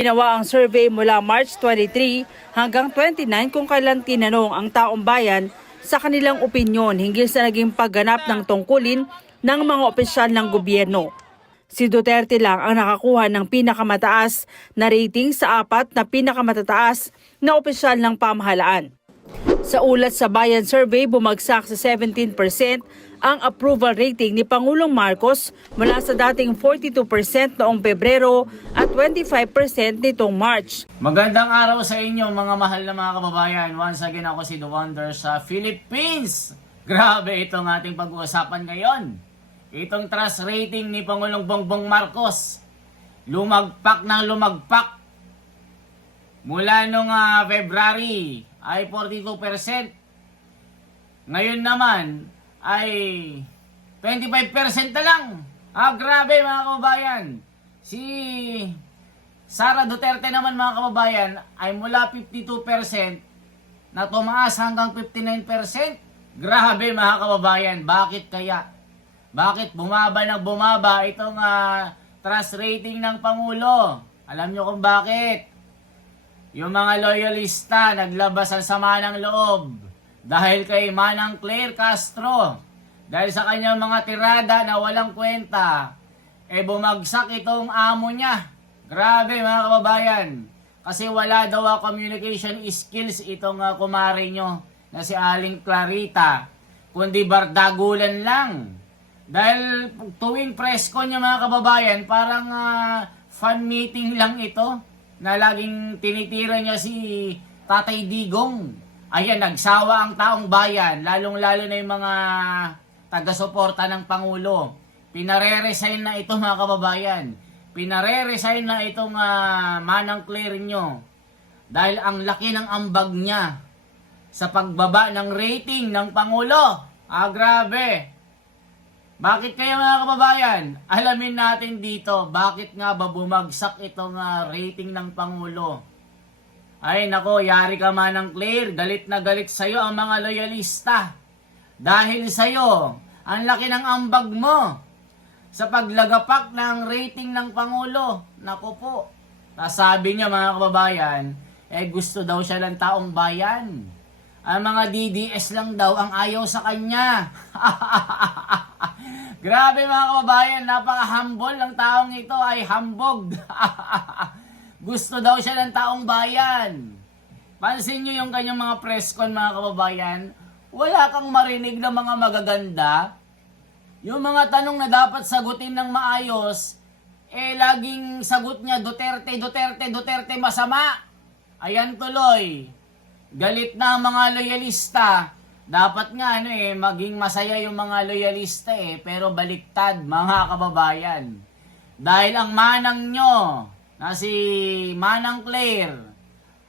Ginawa ang survey mula March 23 hanggang 29 kung kailan tinanong ang taong bayan sa kanilang opinyon hinggil sa naging pagganap ng tungkulin ng mga opisyal ng gobyerno. Si Duterte lang ang nakakuha ng pinakamataas na rating sa apat na pinakamatataas na opisyal ng pamahalaan. Sa ulat sa Bayan Survey, bumagsak sa 17% ang approval rating ni Pangulong Marcos mula sa dating 42% noong Pebrero at 25% nitong March. Magandang araw sa inyo mga mahal na mga kababayan. Once again ako si The Wonder sa Philippines. Grabe itong ating pag-uusapan ngayon. Itong trust rating ni Pangulong Bongbong Marcos. Lumagpak ng lumagpak. Mula nung February ay 42%. Ngayon naman ay 25% na lang. Grabe mga kababayan. Si Sara Duterte naman mga kababayan ay mula 52% na tumaas hanggang 59%. Grabe mga kababayan. Bakit kaya? Bakit bumaba ng bumaba itong trust rating ng Pangulo? Alam nyo kung bakit? Yung mga loyalista naglabas ang sama ng loob dahil kay Manang Claire Castro. Dahil sa kanyang mga tirada na walang kwenta, bumagsak itong amo niya. Grabe mga kababayan. Kasi wala daw communication skills itong kumare nyo na si Aling Clarita. Kundi bardagulan lang. Dahil tuwing press con niya mga kababayan, parang fan meeting lang ito na laging tinitira niya si Tatay Digong. Ayan, nagsawa ang taong bayan, lalong-lalo na yung mga taga-suporta ng Pangulo. Pinare-resign na ito mga kababayan. Pinare-resign na itong Manang Claire nyo. Dahil ang laki ng ambag niya sa pagbaba ng rating ng Pangulo. Grabe. Bakit kaya mga kababayan? Alamin natin dito, bakit nga ba bumagsak itong rating ng Pangulo? Ay nako, yari ka Manang Claire, galit na galit sa'yo ang mga loyalista. Dahil sa'yo, ang laki ng ambag mo sa paglagapak ng rating ng Pangulo. Nako po, sabi niya mga kababayan, gusto daw siya ng taong bayan. Ang mga DDS lang daw ang ayaw sa kanya. Grabe mga kababayan, napaka-humble ng taong ito, ay hambog. Gusto daw siya ng taong bayan. Pansin nyo yung kanyang mga press con mga kababayan, wala kang marinig na mga magaganda. Yung mga tanong na dapat sagutin ng maayos, laging sagot niya, Duterte, Duterte, Duterte, masama. Ayan tuloy. Galit na ang mga loyalista. Dapat nga maging masaya yung mga loyalista pero baliktad mga kababayan. Dahil ang manang nyo na si Manang Claire,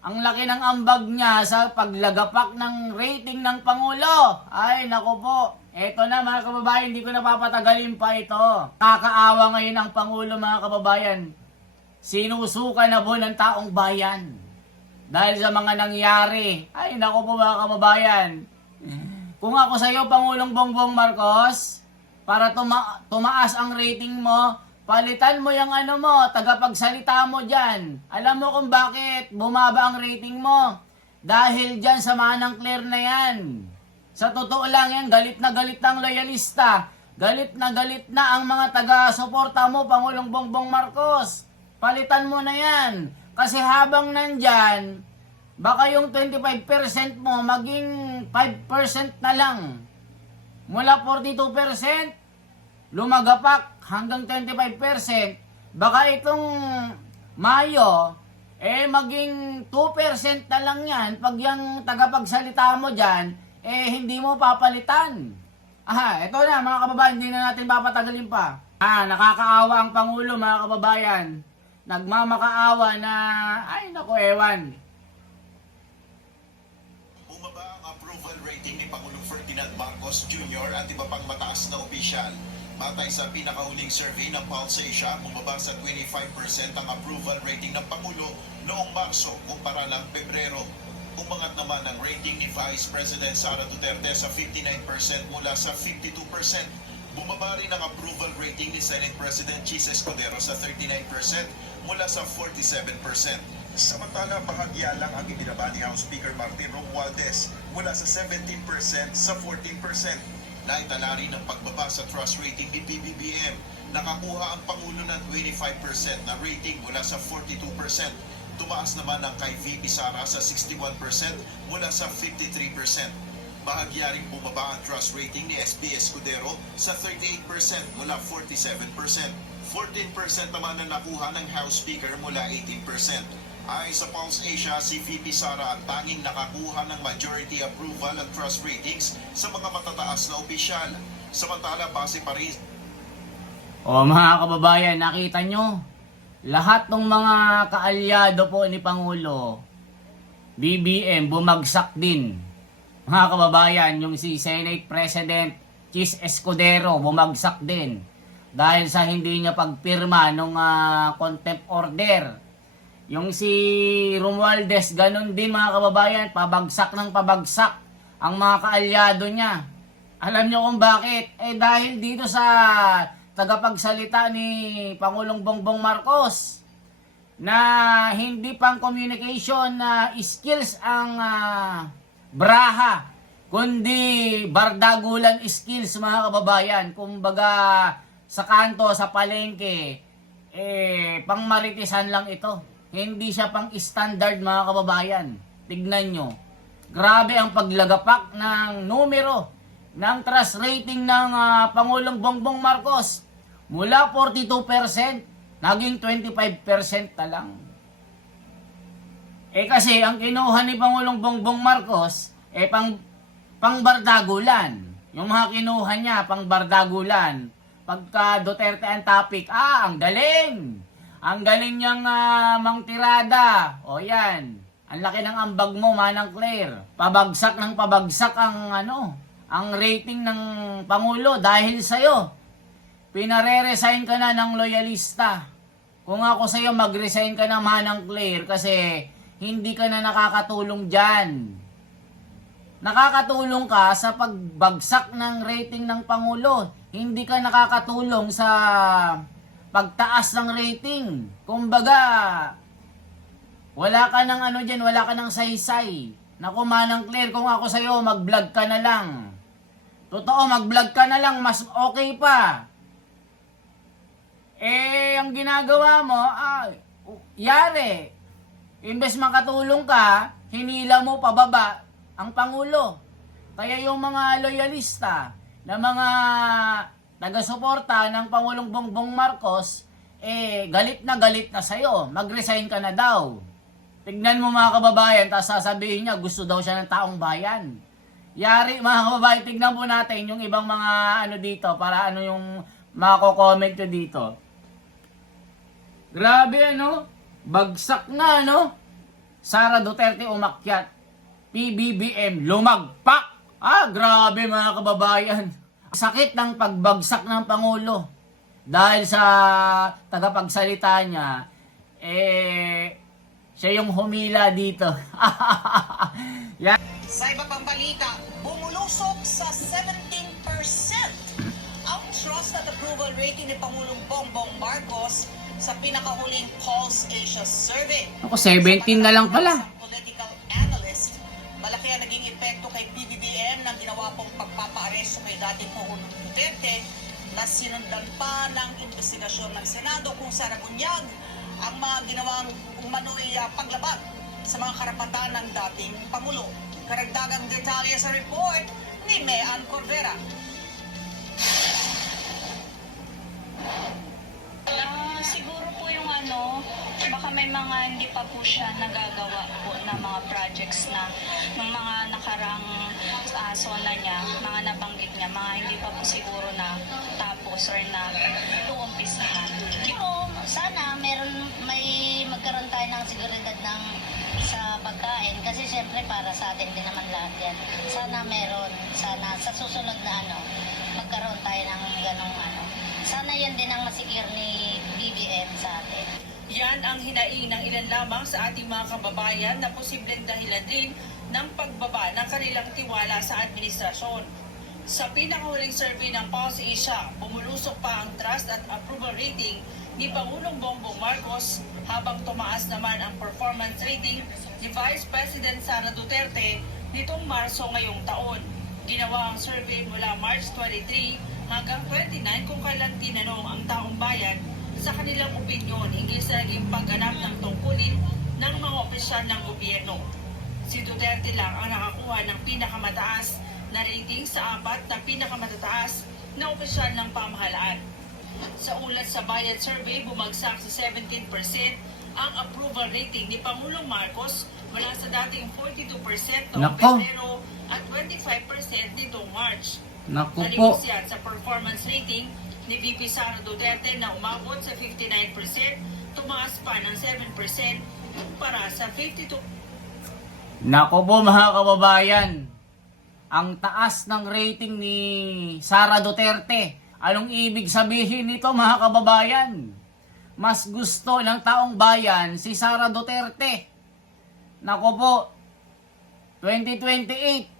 ang laki ng ambag niya sa paglagapak ng rating ng Pangulo. Ay nako po, eto na mga kababayan, hindi ko napapatagalin pa ito. Kakaawa ngayon ang Pangulo mga kababayan. Sinusuka na po ng taong bayan. Dahil sa mga nangyari. Ay nako po mga kababayan. Kung ako sa iyo, Pangulong Bongbong Marcos, para tumaas ang rating mo, palitan mo yung tagapagsalita mo dyan. Alam mo kung bakit bumaba ang rating mo? Dahil dyan sa Manang Claire na yan. Sa totoo lang yan, galit na ang loyalista. Galit na ang mga taga-suporta mo, Pangulong Bongbong Marcos. Palitan mo na yan. Kasi habang nandyan, baka yung 25% mo maging 5% na lang. Mula 42%, lumagapak hanggang 25%. Baka itong Mayo, maging 2% na lang yan. Pag yung tagapagsalita mo dyan, hindi mo papalitan. Ito na mga kababayan, hindi na natin papatagalin pa. Nakakaawa ang Pangulo mga kababayan. Nagmamakaawa na, ay naku, ewan. Bumaba ang approval rating ni Pangulong Ferdinand Marcos Jr. at iba pang mataas na opisyal. Batay sa pinakahuling survey ng Pulse Asia, bumaba sa 25% ang approval rating ng Pangulo noong Marso kumpara ng Pebrero. Umangat naman ang rating ni Vice President Sara Duterte sa 59% mula sa 52%. Bumaba rin ang approval rating ni Senate President Chis Escudero sa 39% mula sa 47%. Samantala, bahagya lang ang ibinaba ni House Speaker Martin Romualdez mula sa 17% sa 14%. Naitala rin ang pagbaba sa trust rating ni PBBM. Nakakuha ang Pangulo ng 25% na rating mula sa 42%. Tumaas naman ang kay VP Sara sa 61% mula sa 53%. Bahagya rin bumaba ang trust rating ni SB Escudero sa 38% mula 47%. 14% naman ang nakuha ng House Speaker mula 18%. Ayon sa Pulse Asia, si VP Sara ang tanging nakakuha ng majority approval ang trust ratings sa mga matataas na opisyal. Samantala, base pa rin O mga kababayan, nakita nyo? Lahat ng mga kaalyado po ni Pangulo, BBM, bumagsak din. Mga kababayan, yung si Senate President Chis Escudero, bumagsak din. Dahil sa hindi niya pagpirma ng contempt order. Yung si Romualdez, ganun din mga kababayan, pabagsak ng pabagsak ang mga kaalyado niya. Alam nyo kung bakit? Dahil dito sa tagapagsalita ni Pangulong Bongbong Marcos na hindi pang communication skills ang braha, kundi bardagulan skills mga kababayan. Kumbaga sa kanto, sa palengke, pang maritisan lang ito. Hindi siya pang standard mga kababayan. Tignan nyo. Grabe ang paglagapak ng numero ng trust rating ng Pangulong Bongbong Marcos. Mula 42%, naging 25% na lang. Kasi ang kinuha ni Pangulong Bongbong Marcos, pang bardagulan. Yung mga kinuha niya, pang bardagulan. Pagka Duterte ang topic, ang galing! Ang galing niyang mangtirada. O yan, ang laki ng ambag mo, Manang Claire. Pabagsak ng pabagsak ang rating ng Pangulo dahil sa'yo. Pinare-resign ka na ng loyalista. Kung ako sa'yo, mag-resign ka na, Manang Claire, kasi hindi ka na nakakatulong dyan. Nakakatulong ka sa pagbagsak ng rating ng Pangulo. Hindi ka nakakatulong sa pagtaas ng rating. Kumbaga, wala ka ng dyan, wala ka ng saysay. Naku, Manang Claire, kung ako sa'yo, mag-vlog ka na lang. Totoo, mag-vlog ka na lang, mas okay pa. Ang ginagawa mo, yari. Imbes makatulong ka, hinila mo pababa ang Pangulo. Kaya yung mga loyalista na mga taga-suporta ng Pangulong Bongbong Marcos, galit na sa'yo. Mag-resign ka na daw. Tignan mo mga kababayan, tapos sasabihin niya, gusto daw siya ng taong bayan. Yari mga kababayan, tignan po natin yung ibang mga dito, para yung mako-comment nyo dito. Grabe bagsak na Sara Duterte umakyat. PBBM lumagpak. Grabe mga kababayan. Sakit ng pagbagsak ng Pangulo. Dahil sa tagapagsalita niya, siya yung humila dito. Yan. Sa iba pang balita, bumulusok sa 17% ang trust at approval rating ni Pangulong Bongbong Marcos sa pinakahuling Pulse Asia survey. Ako, 17 na lang pala. Sa political analyst, malaki ang naging epekto kay PBBM ng ginawa pong pagpapaaresto kay dating Pangulong Duterte na sinundan pa ng investigasyon ng Senado kung saan nabunyag ang mga ginawang umano'y paglabag sa mga karapatan ng dating Pangulo. Karagdagang detalye sa report ni Mean Corvera. Siguro po yung baka may mga hindi pa po siya nagagawa po na mga projects na ng mga nakarang zona niya, mga nabanggit niya, mga hindi pa po siguro na tapos or na uumpisahan. Pero sana may magkaroon tayo ng seguridad sa pagkain kasi siyempre para sa atin din naman lahat yan. Sana sa susunod na magkaroon tayo ng ganong Sana yan din ang masikir ni BBM sa atin. Yan ang hinaing ng ilan lamang sa ating mga kababayan na posibleng dahilan din ng pagbaba ng kanilang tiwala sa administrasyon. Sa pinakahuling survey ng Pulse Asia, bumulusok pa ang trust at approval rating ni Pangulong Bongbong Marcos habang tumaas naman ang performance rating ni Vice President Sara Duterte nitong Marso ngayong taon. Ginawa ang survey mula March 23 hanggang 29 kung kailan tinanong ang taong bayan sa kanilang opinyon hinggil sa naging pagganap ng tungkulin ng mga opisyal ng gobyerno. Si Duterte lang ang nakakuha ng pinakamataas na rating sa 4 na pinakamataas na opisyal ng pamahalaan. Sa ulat sa Bayad Survey, bumagsak sa 17% ang approval rating ni Pangulong Marcos mula sa dating 42% noong Nako. Pebrero at 25% nitong March. Naku po. Nalimos yan sa performance rating ni VP Sara Duterte na umabot sa 59%, tumaas pa ng 7% para sa 52%. Nako po mga kababayan, ang taas ng rating ni Sara Duterte. Anong ibig sabihin nito mga kababayan? Mas gusto ng taong bayan si Sara Duterte. Nako po, 2028,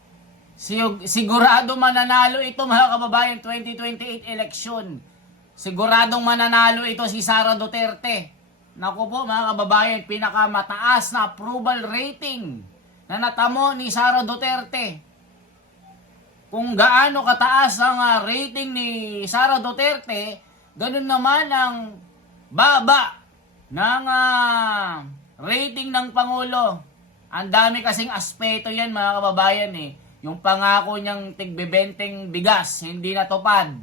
sigurado mananalo ito mga kababayan, 2028 election. Siguradong mananalo ito si Sara Duterte. Nako po mga kababayan, pinakamataas na approval rating na natamo ni Sara Duterte. Kung gaano kataas ang rating ni Sara Duterte, ganun naman ang baba ng rating ng Pangulo. Ang dami kasing aspeto yan mga kababayan eh. Yung pangako niyang tigbebenteng bigas, hindi natupad.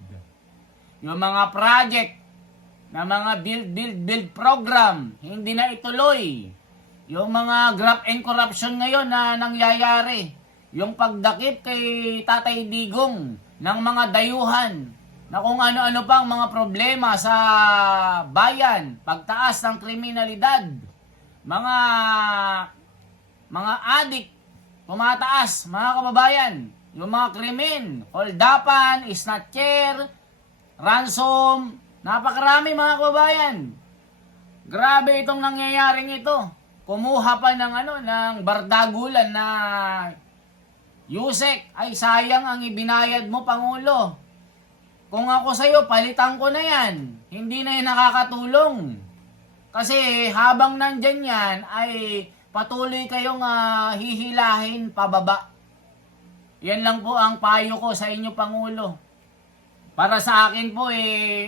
Yung mga project na mga build program, hindi na ituloy. Yung mga graft and corruption ngayon na nangyayari. Yung pagdakip kay Tatay Digong ng mga dayuhan na kung ano-ano pang mga problema sa bayan, pagtaas ng kriminalidad, mga adik, tumataas mga kababayan, yung mga krimen, holdapan, snatcher, ransom, napakarami mga kababayan. Grabe itong nangyayaring ito. Kumuha pa ng bardagulan na Yusek, ay sayang ang ibinayad mo, Pangulo. Kung ako sa'yo, palitan ko na yan. Hindi na yan nakakatulong. Kasi habang nandyan yan, ay patuloy kayong hihilahin pababa. Yan lang po ang payo ko sa inyo, Pangulo. Para sa akin po,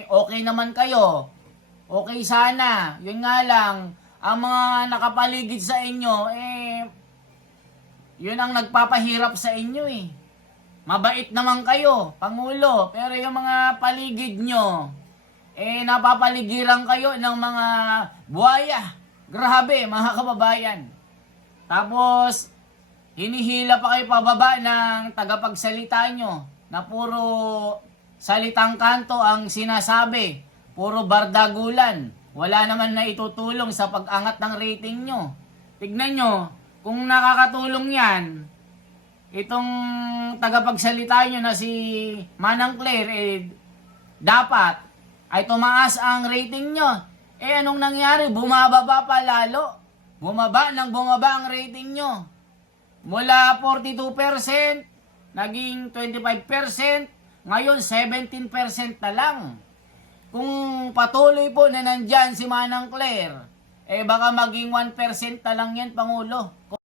okay naman kayo. Okay sana. Yun nga lang, ang mga nakapaligid sa inyo, yun ang nagpapahirap sa inyo eh. Mabait naman kayo, Pangulo, pero yung mga paligid nyo, napapaligiran kayo ng mga buhaya. Grabe, mga kababayan. Tapos, hinihila pa kayo pababa ng tagapagsalita nyo na puro salitang kanto ang sinasabi. Puro bardagulan. Wala naman na itutulong sa pag-angat ng rating nyo. Tignan nyo, kung nakakatulong yan, itong tagapagsalita nyo na si Manang Claire, dapat ay tumaas ang rating nyo. Anong nangyari? Bumababa pa lalo. Bumaba ang rating nyo. Mula 42%, naging 25%, ngayon 17% na lang. Kung patuloy po na nandyan si Manang Claire, baka maging 1% na lang yan, Pangulo.